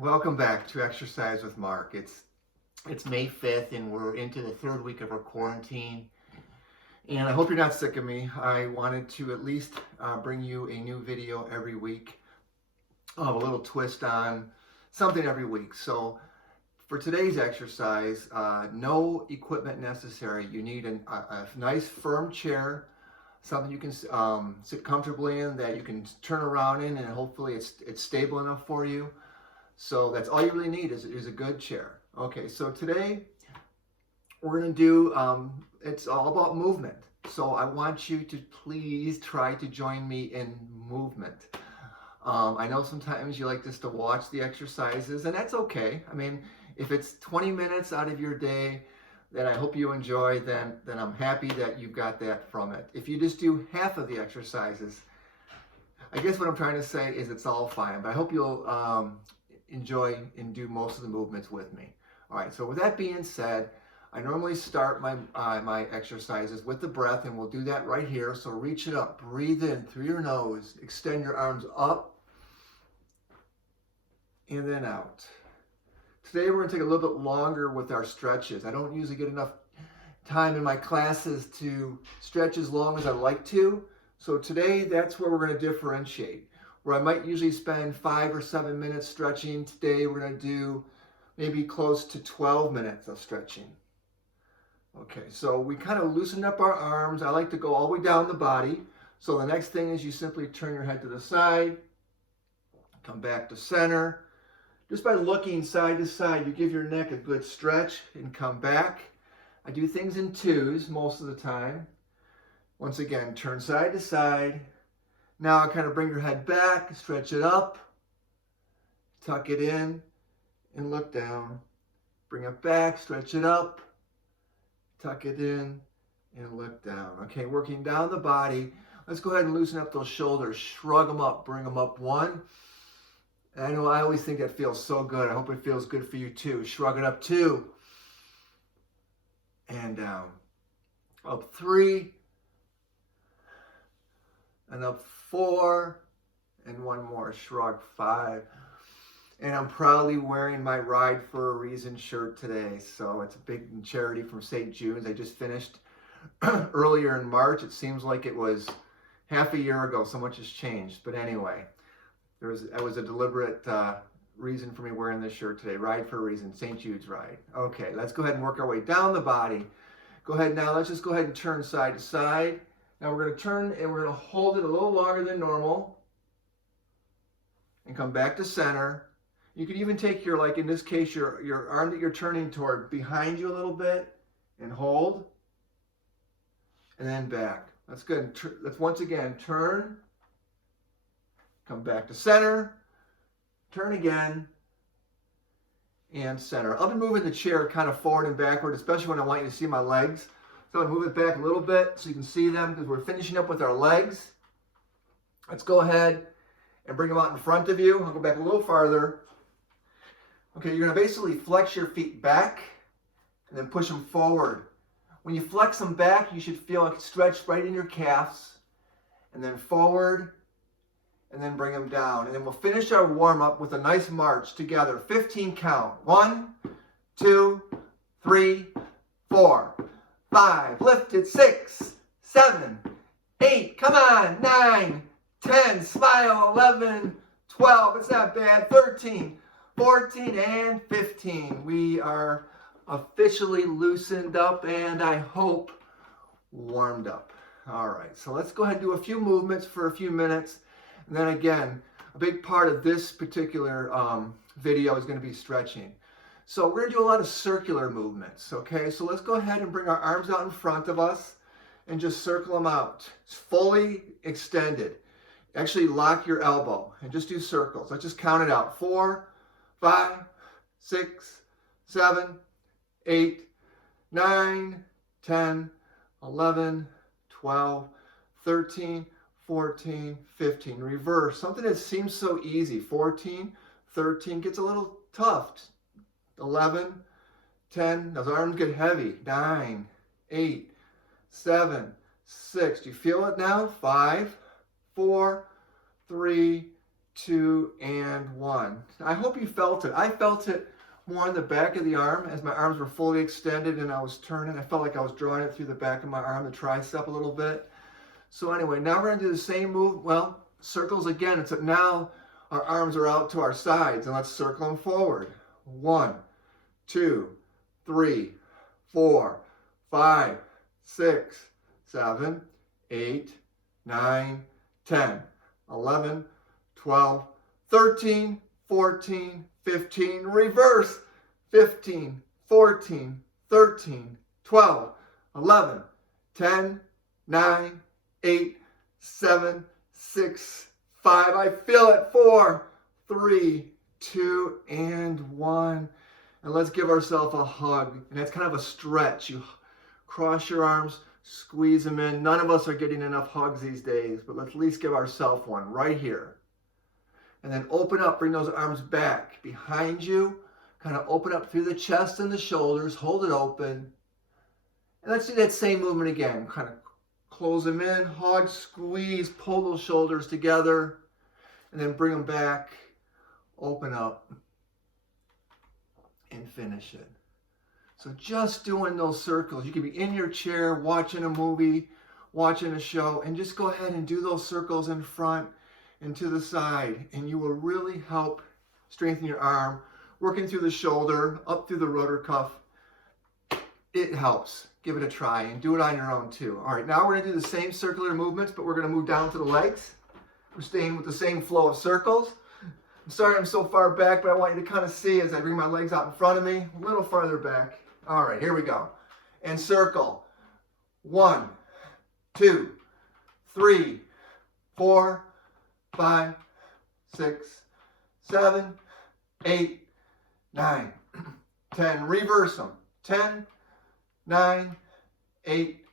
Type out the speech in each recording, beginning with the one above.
Welcome back to Exercise with Mark. It's May 5th and we're into the third week of our quarantine. And I hope you're not sick of me. I wanted to at least bring you a new video every week, a little twist on something every week. So for today's exercise, no equipment necessary. You need a nice firm chair, something you can sit comfortably in, that you can turn around in, and hopefully it's stable enough for you. So that's all you really need is a good chair. Okay, so today we're going to do, it's all about movement. So I want you to please try to join me in movement. I know sometimes you like just to watch the exercises, and that's okay. I mean, if it's 20 minutes out of your day that I hope you enjoy, then I'm happy that you got that from it. If you just do half of the exercises, I guess what I'm trying to say is it's all fine, but I hope you'll enjoy and do most of the movements with me. All right, so with that being said, I normally start my exercises with the breath, and we'll do that right here. So reach it up, breathe in through your nose, extend your arms up, and then out. Today we're gonna take a little bit longer with our stretches. I don't usually get enough time in my classes to stretch as long as I like to. So today, that's where we're gonna differentiate. Where I might usually spend 5 or 7 minutes stretching, today we're going to do maybe close to 12 minutes of stretching. Okay, so we kind of loosened up our arms. I like to go all the way down the body. So the next thing is you simply turn your head to the side, come back to center. Just by looking side to side, you give your neck a good stretch and come back. I do things in twos most of the time. Once again, turn side to side. Now kind of bring your head back, stretch it up, tuck it in, and look down. Bring it back, stretch it up, tuck it in, and look down. Okay, working down the body. Let's go ahead and loosen up those shoulders. Shrug them up, bring them up 1. And I know I always think that feels so good. I hope it feels good for you too. Shrug it up 2. And down. Up 3. And up 4, and 1 more, shrug, 5. And I'm proudly wearing my Ride for a Reason shirt today. So it's a big charity from St. Jude's. I just finished earlier in March. It seems like it was half a year ago. So much has changed. But anyway, that was a deliberate reason for me wearing this shirt today. Ride for a Reason, St. Jude's Ride. Okay, let's go ahead and work our way down the body. Go ahead now, let's just go ahead and turn side to side. Now we're going to turn and we're going to hold it a little longer than normal and come back to center. You can even take your, like in this case, your arm that you're turning toward behind you a little bit and hold, and then back. That's good. Let's once again turn, come back to center, turn again, and center. I'll be moving the chair kind of forward and backward, especially when I want you to see my legs. So I'm going to move it back a little bit so you can see them because we're finishing up with our legs. Let's go ahead and bring them out in front of you. I'll go back a little farther. Okay, you're going to basically flex your feet back and then push them forward. When you flex them back, you should feel like stretch right in your calves, and then forward, and then bring them down. And then we'll finish our warm-up with a nice march together. 15 count. 1, 2, 3, 4. 5, lift it, 6, 7, 8, come on, 9, 10, smile, 11, 12, it's not bad, 13, 14, and 15. We are officially loosened up and I hope warmed up. All right, so let's go ahead and do a few movements for a few minutes. And then again, a big part of this particular video is going to be stretching. So we're going to do a lot of circular movements, okay? So let's go ahead and bring our arms out in front of us and just circle them out. It's fully extended. Actually lock your elbow and just do circles. Let's just count it out. 4, 5, 6, 7, 8, 9, 10, 11, 12, 13, 14, 15. Reverse. Something that seems so easy. 14, 13 gets a little tough. 11, 10, those arms get heavy. 9, 8, 7, 6. Do you feel it now? 5, 4, 3, 2, and 1. I hope you felt it. I felt it more on the back of the arm as my arms were fully extended and I was turning. I felt like I was drawing it through the back of my arm, the tricep a little bit. So anyway, now we're going to do the same move. Well, circles again, except now our arms are out to our sides, and let's circle them forward. 1, 2, 3, 4, 5, 6, 7, 8, 9, 10, 11, 12, 13, 14, 15, reverse, 15, 14, 13, 12, 11, 10, 9, 8, 7, 6, 5. I feel it. 4, 3, 2, and 1. And let's give ourselves a hug. And that's kind of a stretch. You cross your arms, squeeze them in. None of us are getting enough hugs these days, but let's at least give ourselves one right here. And then open up, bring those arms back behind you. Kind of open up through the chest and the shoulders. Hold it open. And let's do that same movement again. Kind of close them in, hug, squeeze, pull those shoulders together, and then bring them back, open up, and finish it. So just doing those circles. You can be in your chair, watching a movie, watching a show, and just go ahead and do those circles in front and to the side, and you will really help strengthen your arm, working through the shoulder, up through the rotor cuff. It helps. Give it a try and do it on your own too. All right, now we're gonna do the same circular movements, but we're gonna move down to the legs. We're staying with the same flow of circles. I'm sorry I'm so far back, but I want you to kind of see as I bring my legs out in front of me, a little farther back. All right, here we go. And circle. 1, 2, 3, 4, 5, 6, 7, 8, 9, 10. Reverse them. 10, 9, 8,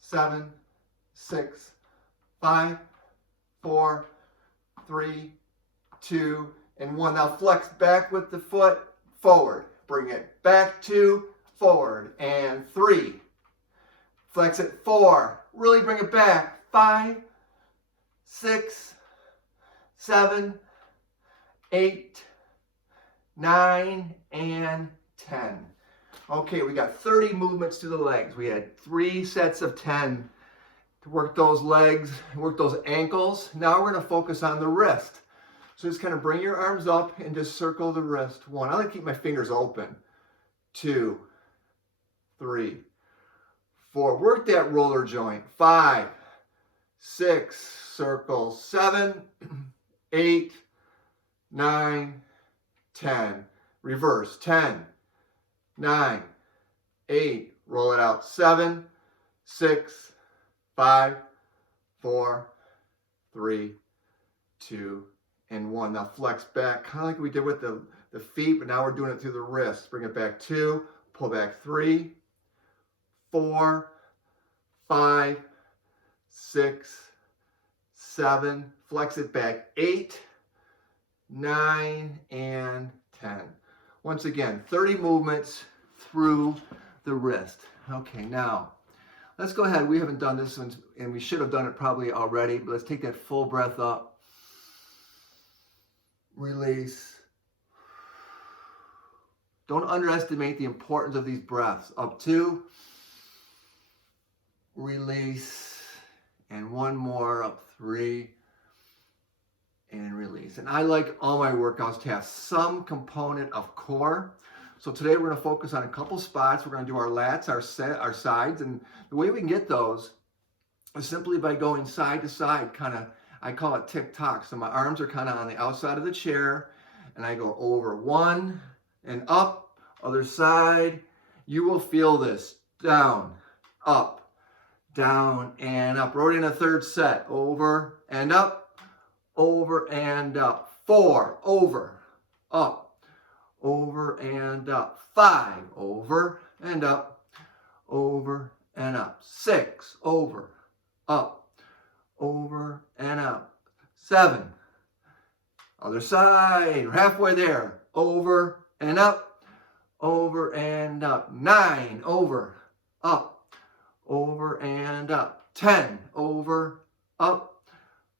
7, 6, 5, 4, 3, 2, and 1. Now flex back with the foot, forward. Bring it back 2, forward, and 3. Flex it 4. Really bring it back. 5, 6, 7, 8, 9, and 10. Okay, we got 30 movements to the legs. We had 3 sets of 10 to work those legs, work those ankles. Now we're going to focus on the wrist. So just kind of bring your arms up and just circle the wrist. 1. I like to keep my fingers open. 2, 3, 4. Work that roller joint. 5, 6, circles. 7, 8, 9, 10. Reverse. 10, 9, 8. Roll it out. 7, 6, 5, 4, 3, 2, and 1. Now flex back, kind of like we did with the feet, but now we're doing it through the wrists. Bring it back 2, pull back 3, 4, 5, 6, 7. Flex it back 8, 9, and 10. Once again, 30 movements through the wrist. Okay, now let's go ahead. We haven't done this one, and we should have done it probably already, but let's take that full breath up. Release. Don't underestimate the importance of these breaths. Up 2. Release. And 1 more. Up 3. And release. And I like all my workouts to have some component of core. So today we're going to focus on a couple spots. We're going to do our lats, our sides. And the way we can get those is simply by going side to side, kind of, I call it tick-tock. So my arms are kind of on the outside of the chair, and I go over 1 and up, other side. You will feel this. Down, up, down, and up. We're in a third set. Over and up, over and up. 4, over, up, over and up. 5, over and up, over and up. 6, over, up, over and up. 7, other side, halfway there, over and up, over and up. 9, over, up, over and up. 10, over, up,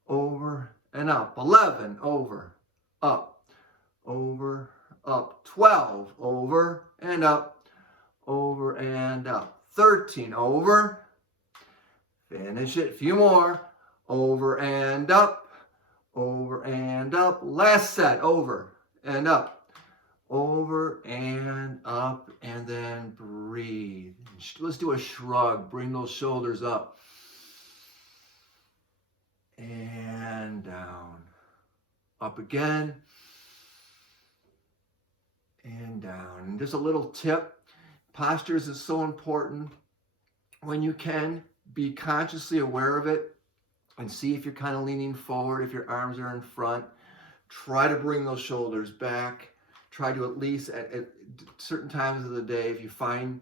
over and up. 11, over, up, 12, over and up, 13, over, finish it, a few more, over and up, last set, over and up, and then breathe. Let's do a shrug, bring those shoulders up, and down, up again, and down. And just a little tip, postures is so important. When you can, be consciously aware of it and see if you're kind of leaning forward, if your arms are in front. Try to bring those shoulders back. Try to at least at certain times of the day, if you find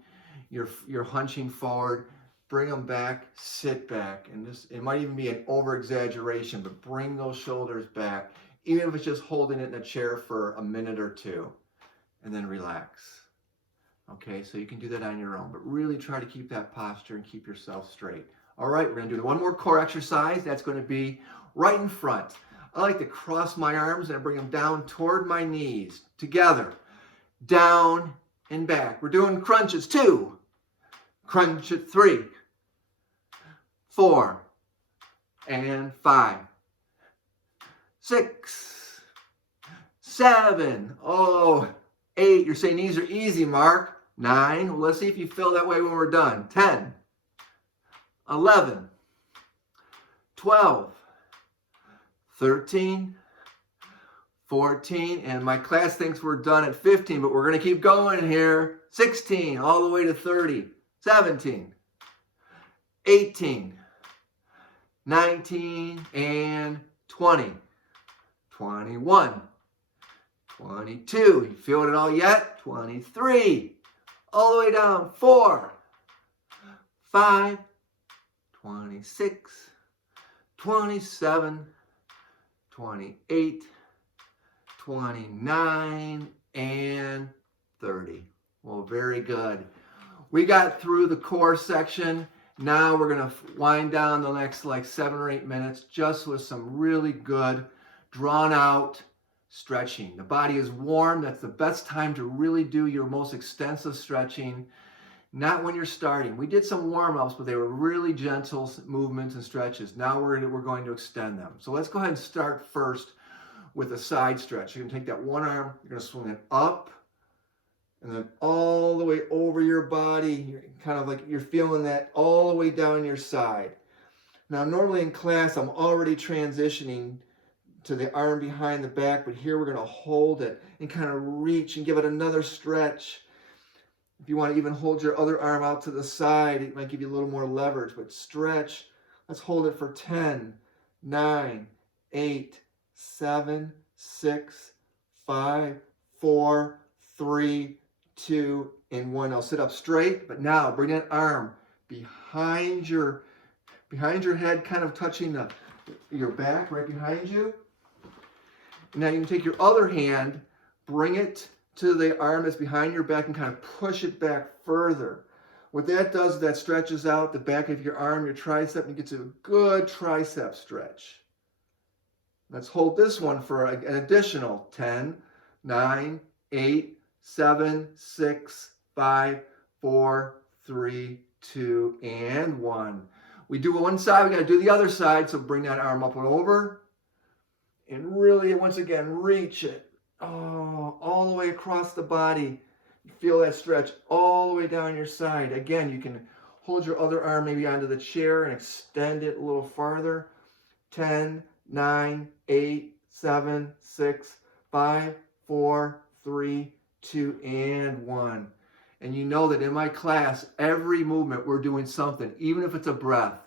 you're hunching forward, bring them back, sit back. And this, it might even be an over-exaggeration, but bring those shoulders back, even if it's just holding it in a chair for a minute or two, and then relax. Okay, so you can do that on your own, but really try to keep that posture and keep yourself straight. All right, we're going to do one more core exercise. That's going to be right in front. I like to cross my arms and I bring them down toward my knees, together, down and back. We're doing crunches. 2, crunch at 3, 4, and 5, 6, 7, 8. You're saying these are easy, Mark. 9. Well, let's see if you feel that way when we're done. 10, 11, 12, 13, 14, and my class thinks we're done at 15, but we're going to keep going here. 16, all the way to 30, 17, 18, 19, and 20, 21, 22, you feeling it all yet? 23, all the way down, 4, 5, 26, 27, 28, 29, and 30. Well, very good. We got through the core section. Now we're going to wind down the next like 7 or 8 minutes just with some really good drawn out stretching. The body is warm. That's the best time to really do your most extensive stretching. Not when you're starting. We did some warm-ups, but they were really gentle movements and stretches. Now we're going to extend them. So let's go ahead and start first with a side stretch. You're going to take that one arm, you're going to swing it up, and then all the way over your body. You're kind of like you're feeling that all the way down your side. Now, normally in class, I'm already transitioning to the arm behind the back, but here we're going to hold it and kind of reach and give it another stretch. If you want to even hold your other arm out to the side, it might give you a little more leverage, but stretch. Let's hold it for 10, 9, 8, 7, 6, 5, 4, 3, 2, and 1. Now sit up straight, but now bring that arm behind your head, kind of touching your back right behind you. Now you can take your other hand, bring it to the arm that's behind your back and kind of push it back further. What that does is that stretches out the back of your arm, your tricep, and gets a good tricep stretch. Let's hold this one for an additional 10, 9, 8, 7, 6, 5, 4, 3, 2, and 1. We do one side, we got to do the other side, so bring that arm up and over. And really, once again, reach it. Oh, all the way across the body. You feel that stretch all the way down your side. Again, you can hold your other arm maybe onto the chair and extend it a little farther. 10, 9, 8, 7, 6, 5, 4, 3, 2, and 1. And you know that in my class, every movement we're doing something, even if it's a breath.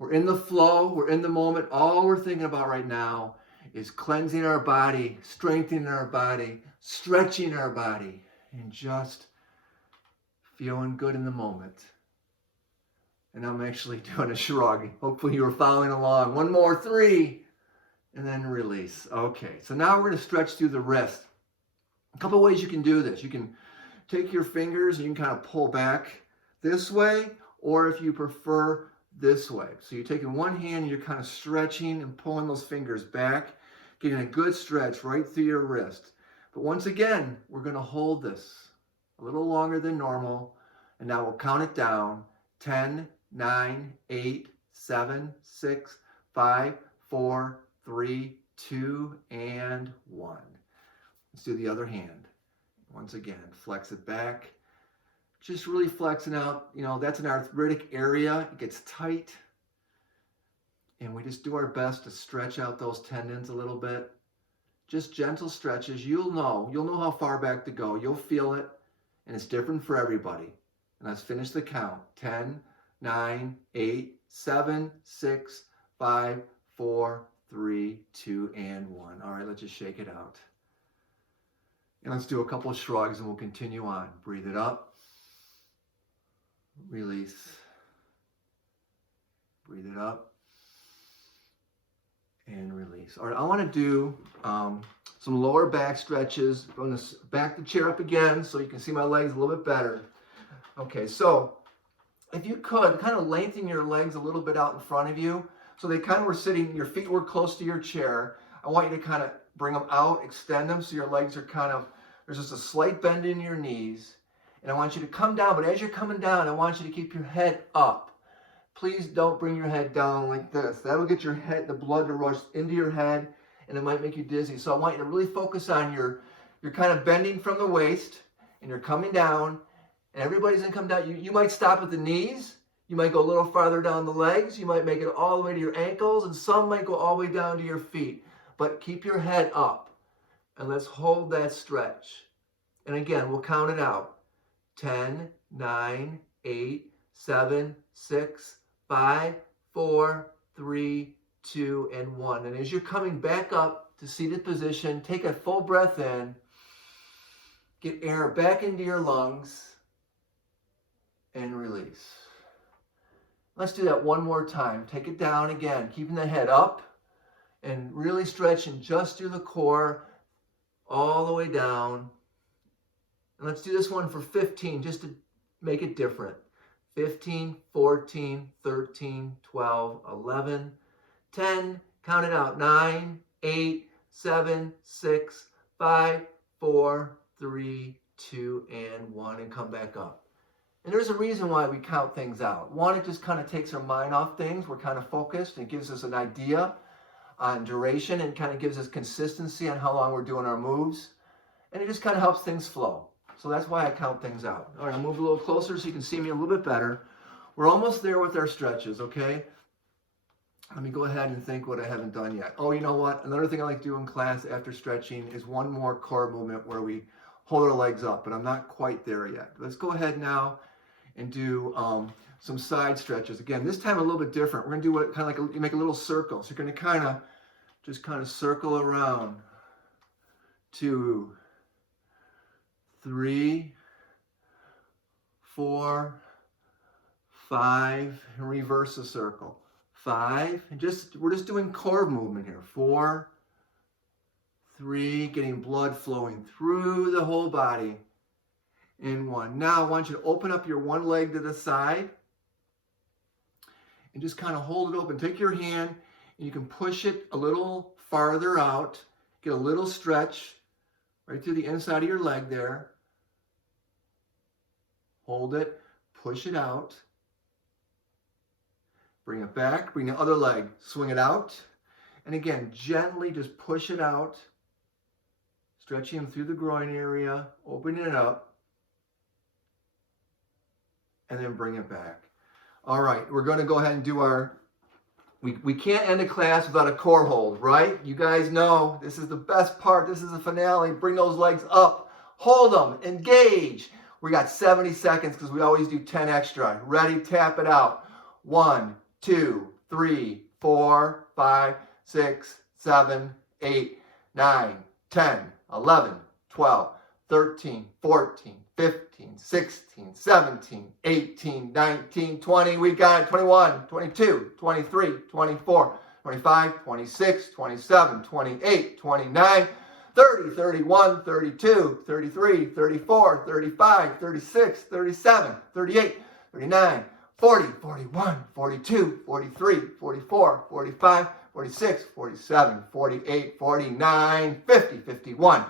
We're in the flow, we're in the moment. All we're thinking about right now is cleansing our body, strengthening our body, stretching our body, and just feeling good in the moment. And I'm actually doing a shrug. Hopefully you were following along. One more, 3, and then release. Okay, so now we're going to stretch through the wrist. A couple ways you can do this. You can take your fingers and you can kind of pull back this way, or if you prefer this way. So you're taking one hand, you're kind of stretching and pulling those fingers back, getting a good stretch right through your wrist. But once again, we're going to hold this a little longer than normal. And now we'll count it down. 10, 9, 8, 7, 6, 5, 4, 3, 2, and 1. Let's do the other hand. Once again, flex it back. Just really flexing out. You know, that's an arthritic area. It gets tight. And we just do our best to stretch out those tendons a little bit. Just gentle stretches. You'll know how far back to go. You'll feel it. And it's different for everybody. And let's finish the count. 10, 9, 8, 7, 6, 5, 4, 3, 2, and 1. All right, let's just shake it out. And let's do a couple of shrugs and we'll continue on. Breathe it up. Release. Breathe it up. And release. All right, I want to do some lower back stretches. I'm going to back the chair up again so you can see my legs a little bit better. Okay, so if you could, kind of lengthen your legs a little bit out in front of you. So they kind of were sitting, your feet were close to your chair. I want you to kind of bring them out, extend them so your legs are kind of, there's just a slight bend in your knees. And I want you to come down, but as you're coming down, I want you to keep your head up. Please don't bring your head down like this. That'll get your head, the blood to rush into your head, and it might make you dizzy. So I want you to really focus on you're kind of bending from the waist, and you're coming down, and everybody's going to come down. You might stop at the knees. You might go a little farther down the legs. You might make it all the way to your ankles, and some might go all the way down to your feet. But keep your head up, and let's hold that stretch. And again, we'll count it out. 10, 9, 8, 7, 6, 5, 4, 3, 2, and 1. And as you're coming back up to seated position, take a full breath in. Get air back into your lungs. And release. Let's do that one more time. Take it down again, keeping the head up. And really stretching just through the core, all the way down. And let's do this one for 15, just to make it different. 15, 14, 13, 12, 11, 10, count it out. 9, 8, 7, 6, 5, 4, 3, 2, and 1, and come back up. And there's a reason why we count things out. One, it just kind of takes our mind off things. We're kind of focused. It gives us an idea on duration and kind of gives us consistency on how long we're doing our moves. And it just kind of helps things flow. So that's why I count things out. All right, I'll move a little closer so you can see me a little bit better. We're almost there with our stretches, okay? Let me go ahead and think what I haven't done yet. Oh, you know what? Another thing I like to do in class after stretching is one more core movement where we hold our legs up, but I'm not quite there yet. Let's go ahead now and do some side stretches. Again, this time a little bit different. We're going to do what kind of like you make a little circle. So you're going to just kind of circle around. 2, 3, 4, 5, and reverse the circle. 5, and we're just doing core movement here. 4, 3, getting blood flowing through the whole body. And 1. Now I want you to open up your one leg to the side and just kind of hold it open. Take your hand and you can push it a little farther out. Get a little stretch right through the inside of your leg there. Hold it, push it out. Bring it back, bring the other leg, swing it out. And again, gently just push it out. Stretching them through the groin area, opening it up. And then bring it back. All right, we're going to go ahead and do our, we can't end a class without a core hold, right? You guys know this is the best part. This is the finale. Bring those legs up. Hold them. Engage. We got 70 seconds because we always do 10 extra. Ready? Tap it out. 1, 2, 3, 4, 5, 6, 7, 8, 9, 10, 11, 12, 13, 14, 15, 16, 17, 18, 19, 20. We got it. 21, 22, 23, 24, 25, 26, 27, 28, 29, 30, 31, 32, 33, 34, 35, 36, 37, 38, 39, 40, 41, 42, 43, 44, 45, 46, 47, 48, 49, 50, 51,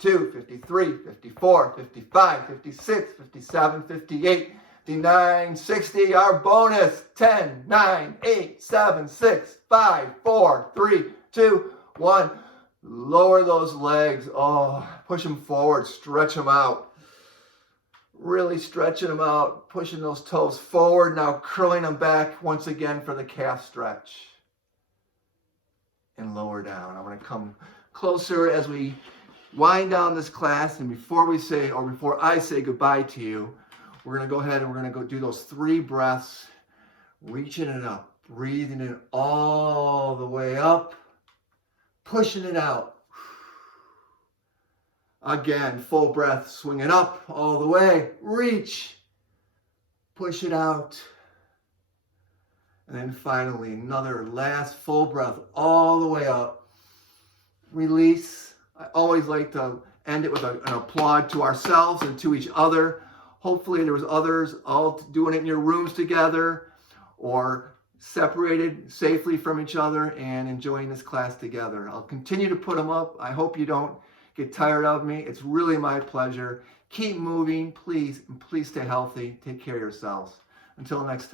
52, 53, 54, 55, 56, 57, 58, 59, 60. Our bonus. 10, 9, 8, 7, 6, 5, 4, 3, 2, 1. Lower those legs. Oh, push them forward. Stretch them out. Really stretching them out. Pushing those toes forward. Now curling them back once again for the calf stretch. And lower down. I'm going to come closer as we wind down this class. And before I say goodbye to you, we're going to go ahead and we're going to go do those 3 breaths. Reaching it up. Breathing it all the way up. Pushing it out. Again, full breath, swing it up all the way. Reach. Push it out. And then finally, another last full breath all the way up. Release. I always like to end it with an applaud to ourselves and to each other. Hopefully there was others all doing it in your rooms together or separated safely from each other and enjoying this class together. I'll continue to put them up. I hope you don't get tired of me. It's really my pleasure. Keep moving, please, and please stay healthy. Take care of yourselves. Until next time.